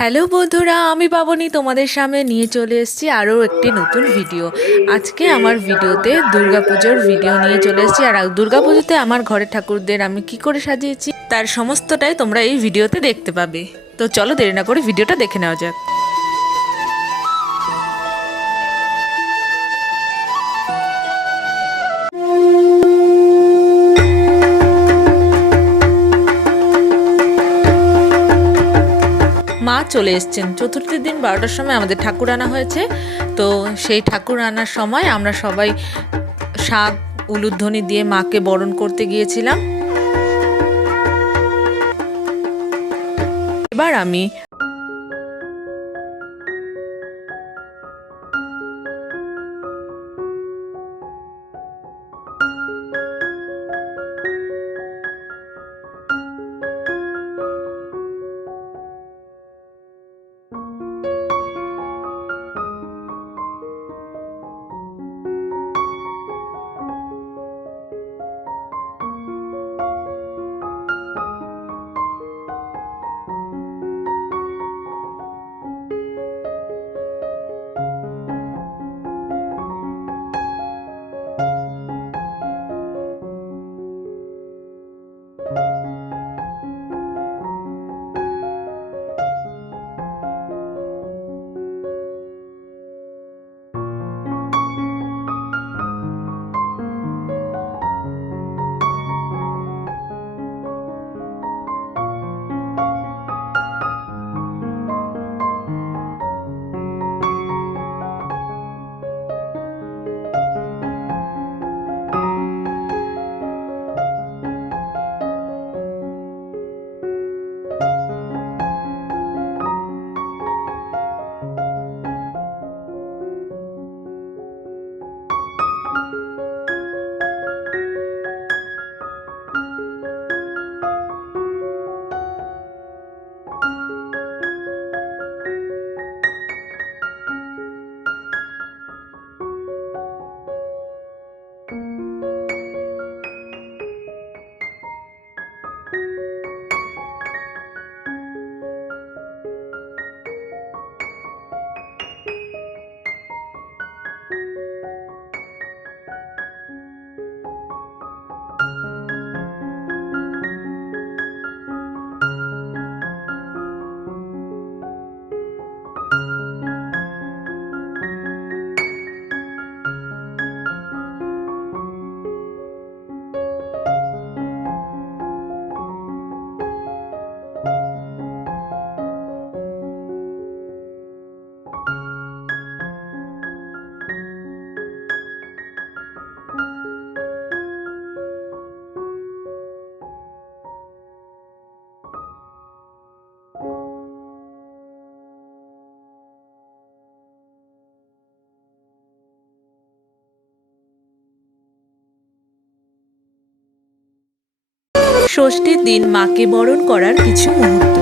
Hello বন্ধুরা, আমি পাবনি তোমাদের সামনে নিয়ে চলে এসেছি আরও একটি নতুন ভিডিও আজকে আমার ভিডিওতে দুর্গাপুজোর ভিডিও নিয়ে চলে এসেছি। আর দুর্গাপুজোতে আমার ঘরে ঠাকুরদের আমি কি করে সাজিয়েছি, তার সমস্তটাই তোমরা এই ভিডিওতে দেখতে পাবে। তো চলো দেরি না করে ভিডিওটা দেখে নেওয়া যাক। চলে এসছেন। চতুর্থ দিন বারোটার সময় আমাদের ঠাকুর আনা হয়েছে। তো সেই ঠাকুর আনার সময় আমরা সবাই শাক উলুধ্বনি দিয়ে মাকে বরণ করতে গিয়েছিলাম। এবার আমি ষষ্ঠীর দিন মাকে বরণ করার কিছু মুহূর্ত।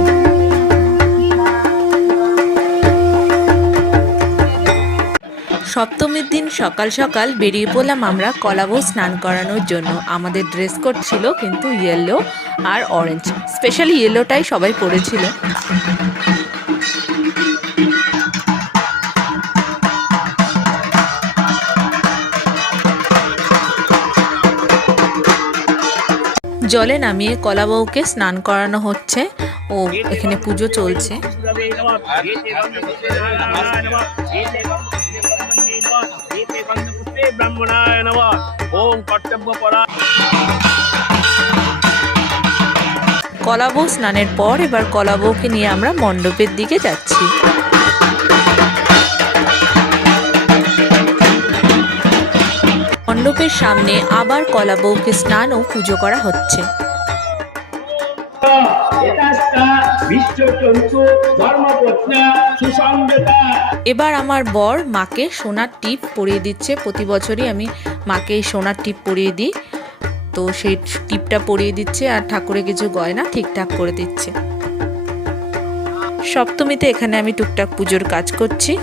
সপ্তমীর দিন সকাল সকাল বেরিয়ে পড়লাম আমরা কলাবো স্নান করানোর জন্য। আমাদের ড্রেস কোড ছিল কিন্তু ইয়েলো আর অরেঞ্জ স্পেশালি ইয়েলোটাই সবাই পরেছিল। জলে নামিয়ে কলা বউকে স্নান করানো হচ্ছে। ও এখানে পুজো চলছে। নম ওম কর্তব্য স্নানের পর এবার কলাবউকে নিয়ে আমরা মণ্ডপের দিকে যাচ্ছি। মণ্ডপের সামনে আবার কলাবউকে স্নান ও পুজো করা হচ্ছে। এবার আমার বর মাকে সোনার টিপ পরিয়ে দিচ্ছে। প্রতি বছরই আমি মাকে এই সোনার টিপ পরিয়ে দিই। তো সেই টিপটা পরিয়ে দিচ্ছে আর ঠাকুরে কিছু গয়না ঠিকঠাক করে দিচ্ছে। সপ্তমীতে এখানে আমি টুকটাক পুজোর কাজ করছি।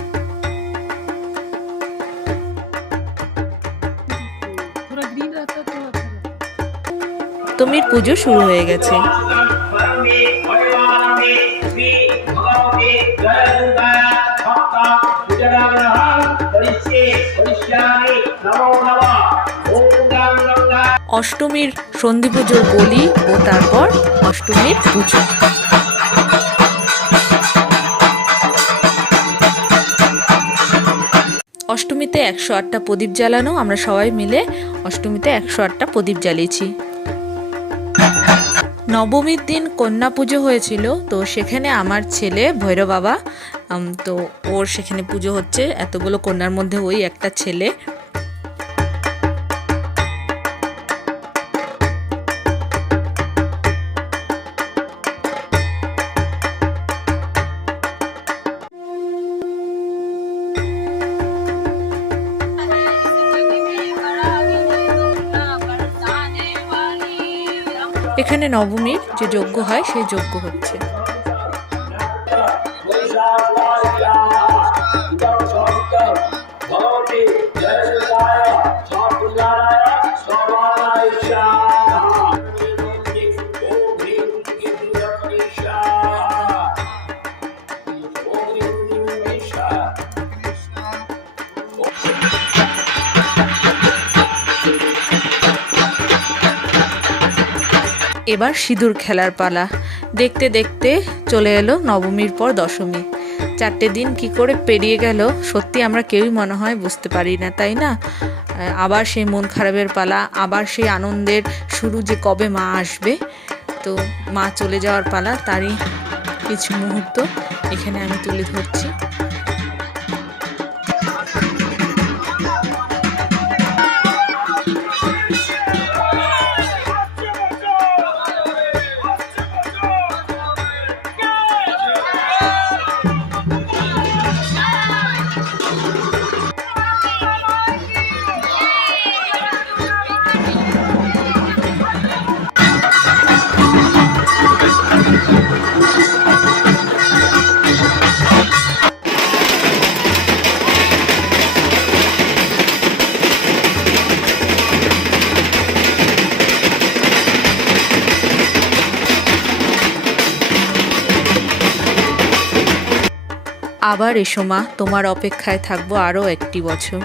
সপ্তমীর পুজো শুরু হয়ে গেছে। অষ্টমীর সন্ধি পুজোর বলি ও তারপর অষ্টমীর পুজো। অষ্টমীতে একশো আটটা প্রদীপ জ্বালানো, আমরা সবাই মিলে অষ্টমীতে একশো আটটা প্রদীপ জ্বালিয়েছি। নবমীর দিন কন্যা পুজো হয়েছিল, তো সেখানে আমার ছেলে ভৈরব বাবা তো ওর সেখানে পুজো হচ্ছে। এতগুলো কন্যার মধ্যে ওই একটা ছেলে। এখানে নবমীর যে যজ্ঞ হয় সেই যজ্ঞ হচ্ছে। এবার সিঁদুর খেলার পালা। দেখতে দেখতে চলে এলো নবমীর পর দশমী। চারটে দিন কি করে পেরিয়ে গেল, সত্যি আমরা কেউই মনে হয় বুঝতে পারি না, তাই না? আবার সেই মন খারাপের পালা, আবার সেই আনন্দের শুরু যে কবে মা আসবে। তো মা চলে যাওয়ার পালা, তারই কিছু মুহূর্ত এখানে আমি তুলে ধরছি। আবার এসো মা তোমার অপেক্ষায় থাকব আরও একটি বছর।